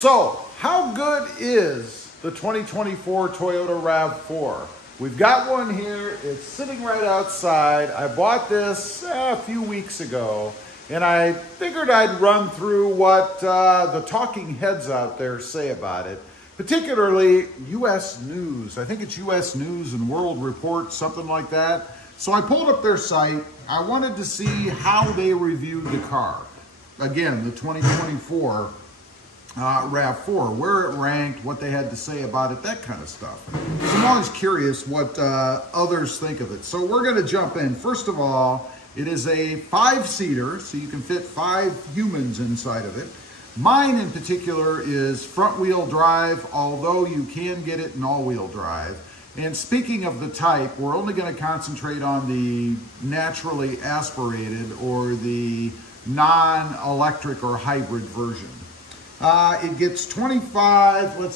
So, how good is the 2024 Toyota Rav4? We've got one here. It's sitting right outside. I bought this a few weeks ago, and I figured I'd run through what the talking heads out there say about it, particularly U.S. News. I think it's U.S. News and World Report, something like that. So I pulled up their site. I wanted to see how they reviewed the car. Again, the 2024 Rav4, where it ranked, what they had to say about it, that kind of stuff. So I'm always curious what others think of it. So we're going to jump in. First of all, it is a 5-seater, so you can fit 5 humans inside of it. Mine in particular is front-wheel drive, although you can get it in all-wheel drive. And speaking of the type, we're only going to concentrate on the naturally aspirated or the non-electric or hybrid version. It gets 25 to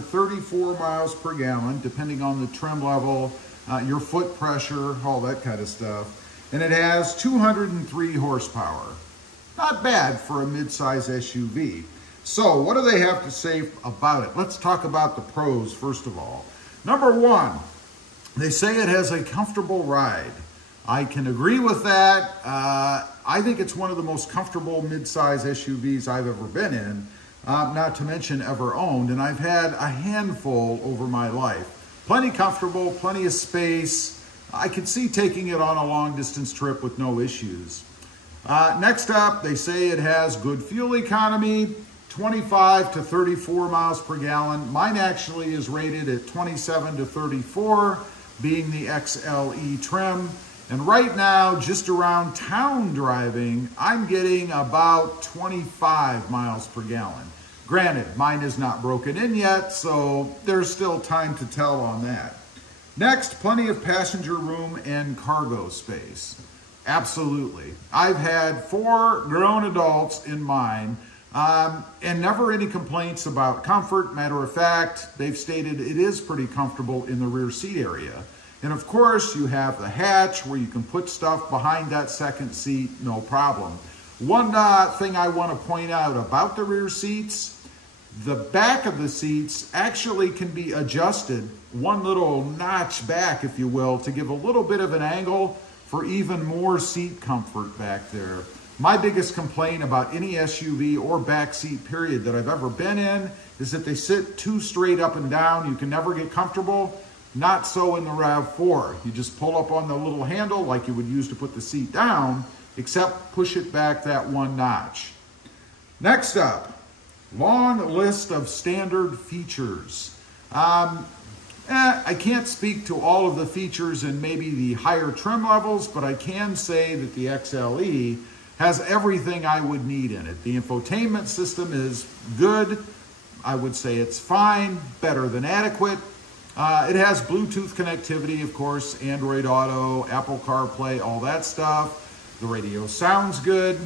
34 miles per gallon, depending on the trim level, your foot pressure, all that kind of stuff. And it has 203 horsepower. Not bad for a mid-size SUV. So what do they have to say about it? Let's talk about the pros first of all. Number one, they say it has a comfortable ride. I can agree with that. I think it's one of the most comfortable mid-size SUVs I've ever been in, not to mention ever owned, and I've had a handful over my life. Plenty comfortable, plenty of space. I could see taking it on a long-distance trip with no issues. Next up, they say it has good fuel economy, 25 to 34 miles per gallon. Mine actually is rated at 27 to 34, being the XLE trim. And right now, just around town driving, I'm getting about 25 miles per gallon. Granted, mine is not broken in yet, so there's still time to tell on that. Next, plenty of passenger room and cargo space. Absolutely. I've had 4 grown adults in mine, and never any complaints about comfort. Matter of fact, they've stated it is pretty comfortable in the rear seat area. And of course, you have the hatch where you can put stuff behind that second seat, no problem. One thing I want to point out about the rear seats, the back of the seats actually can be adjusted one little notch back, if you will, to give a little bit of an angle for even more seat comfort back there. My biggest complaint about any SUV or back seat period that I've ever been in is that they sit too straight up and down. You can never get comfortable. Not so in the Rav4. You just pull up on the little handle like you would use to put the seat down, except push it back that one notch. Next up, long list of standard features. I can't speak to all of the features in maybe the higher trim levels, but I can say that the XLE has everything I would need in it. The infotainment system is good. I would say it's fine, better than adequate. It has Bluetooth connectivity, of course, Android Auto, Apple CarPlay, all that stuff. The radio sounds good,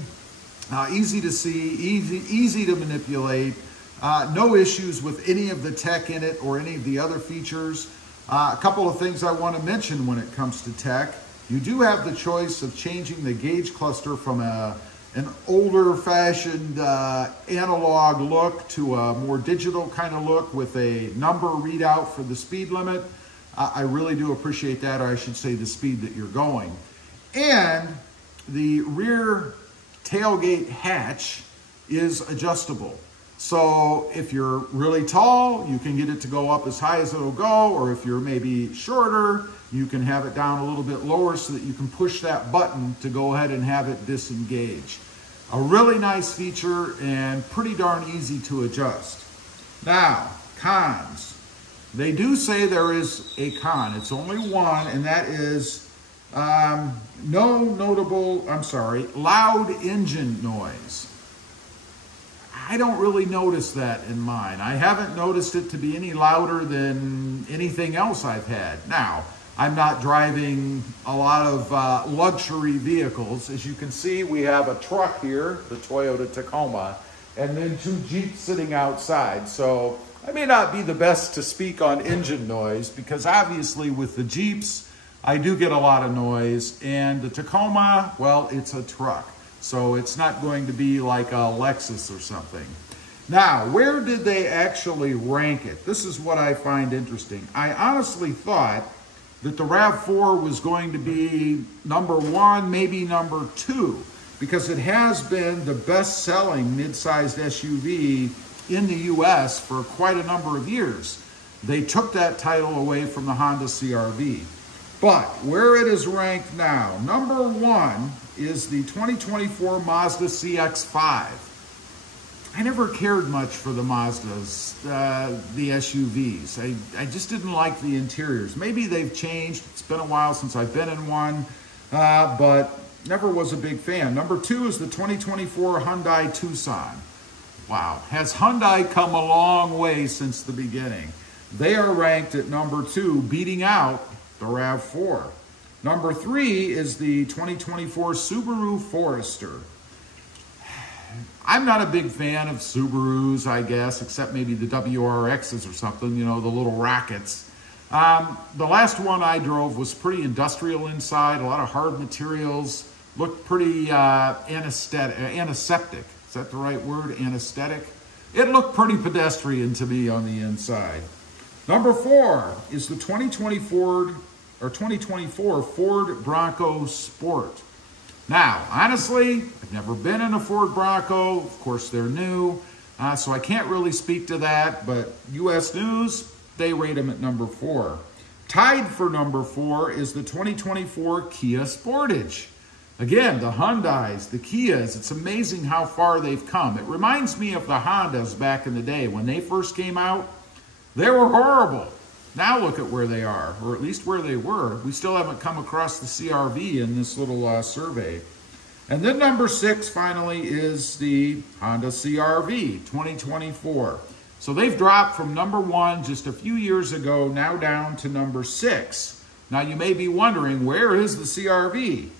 easy to see, easy to manipulate. No issues with any of the tech in it or any of the other features. A couple of things I want to mention when it comes to tech. You do have the choice of changing the gauge cluster from an older-fashioned analog look to a more digital kind of look with a number readout for the speed limit. I really do appreciate that, or I should say the speed that you're going. And the rear tailgate hatch is adjustable. So if you're really tall, you can get it to go up as high as it'll go, or if you're maybe shorter, you can have it down a little bit lower so that you can push that button to go ahead and have it disengage. A really nice feature and pretty darn easy to adjust. Now, cons. They do say there is a con. It's only one, and that is loud engine noise. I don't really notice that in mine. I haven't noticed it to be any louder than anything else I've had. Now, I'm not driving a lot of luxury vehicles. As you can see, we have a truck here, the Toyota Tacoma, and then 2 Jeeps sitting outside. So I may not be the best to speak on engine noise because obviously with the Jeeps, I do get a lot of noise. And the Tacoma, well, it's a truck. So it's not going to be like a Lexus or something. Now, where did they actually rank it? This is what I find interesting. I honestly thought that the RAV4 was going to be number 1, maybe number 2, because it has been the best-selling mid-sized SUV in the US for quite a number of years. They took that title away from the Honda CR-V. But where it is ranked now, number 1 is the 2024 Mazda CX-5. I never cared much for the Mazdas, the SUVs. I just didn't like the interiors. Maybe they've changed. It's been a while since I've been in one, but never was a big fan. Number 2 is the 2024 Hyundai Tucson. Wow, has Hyundai come a long way since the beginning? They are ranked at number 2, beating out the RAV4. Number 3 is the 2024 Subaru Forester. I'm not a big fan of Subarus, I guess, except maybe the WRXs or something, you know, the little rockets. The last one I drove was pretty industrial inside, a lot of hard materials, looked pretty antiseptic. Is that the right word, anesthetic? It looked pretty pedestrian to me on the inside. Number 4 is the 2024 Ford Bronco Sport. Now, honestly, I've never been in a Ford Bronco. Of course, they're new, so I can't really speak to that, but US News, they rate them at number 4. Tied for number 4 is the 2024 Kia Sportage. Again, the Hyundais, the Kias, it's amazing how far they've come. It reminds me of the Hondas back in the day. When they first came out, they were horrible. Now look at where they are, or at least where they were. We still haven't come across the CR-V in this little survey. And then number 6, finally, is the Honda CR-V 2024. So they've dropped from number 1 just a few years ago, now down to number 6. Now you may be wondering, where is the CR-V?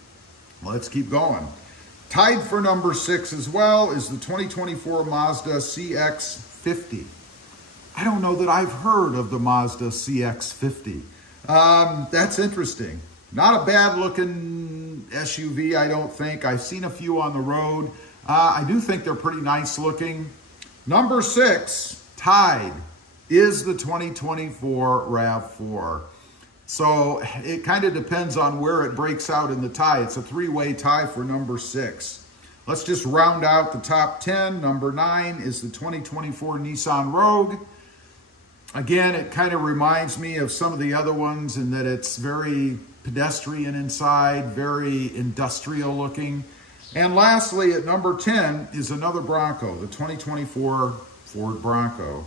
Let's keep going. Tied for number 6 as well is the 2024 Mazda CX-50. I don't know that I've heard of the Mazda CX-50. That's interesting. Not a bad looking SUV, I don't think. I've seen a few on the road. I do think they're pretty nice looking. Number 6, tied, is the 2024 RAV4. So it kind of depends on where it breaks out in the tie. It's a 3-way tie for number 6. Let's just round out the top 10. Number 9 is the 2024 Nissan Rogue. Again, it kind of reminds me of some of the other ones in that it's very pedestrian inside, very industrial looking. And lastly, at number 10 is another Bronco, the 2024 Ford Bronco.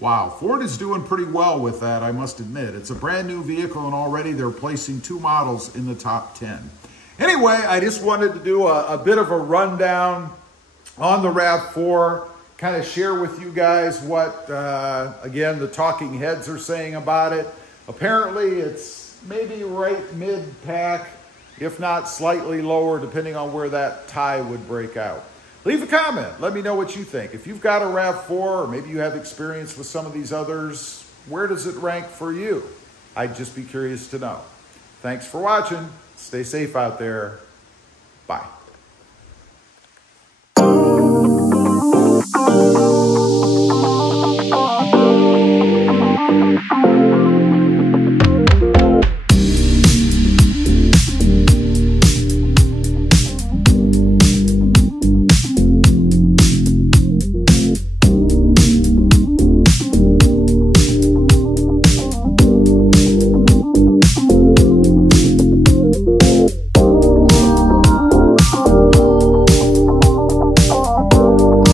Wow, Ford is doing pretty well with that, I must admit. It's a brand new vehicle and already they're placing 2 models in the top 10. Anyway, I just wanted to do a bit of a rundown on the RAV4, kind of share with you guys what, again, the talking heads are saying about it. Apparently, it's maybe right mid-pack, if not slightly lower, depending on where that tie would break out. Leave a comment. Let me know what you think. If you've got a RAV4, or maybe you have experience with some of these others, where does it rank for you? I'd just be curious to know. Thanks for watching. Stay safe out there. Bye.